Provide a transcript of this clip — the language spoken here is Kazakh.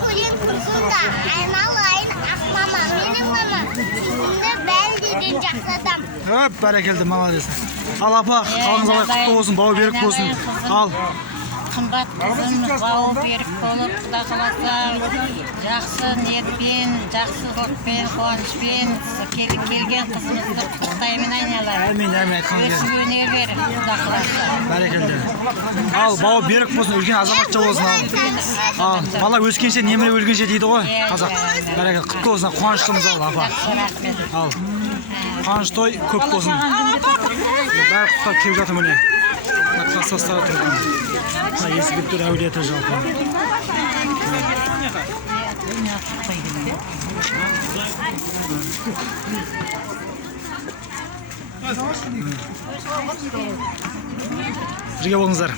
Koyun kuzunda aynalayın akmama benim mama. Şimdi bel dedin жақсадам. Höp, barakeldi, молодец. Al apa, қалыңыз алай, құтты болсын, бауы берік болсын. Al. Қымбат қызым, бауы берік болып, құда қаласа, жақсы ниетпен, жақсы рухпен, қуанышпен келген қызымызды құттықтаймын айналайын. Әмин, әмин, айтқан Өсіп келді. өне бер, құда қаласа. Бәрекелді. Ал, бауы берік болсын, үлкен азаматша болсын. Ал, бала өскенше, немере өлгенше дейді ғой, қазақ. Бәрекелді, құтты болсын, қуаныштымыз ал, апа. Рахмет. Ал, қуаныш той көп болсын. Бәрі құттықтап келіп жатыр міне. Классастары тұрған. Есігіптер әулеті жалпы. Бірге болыңыздар.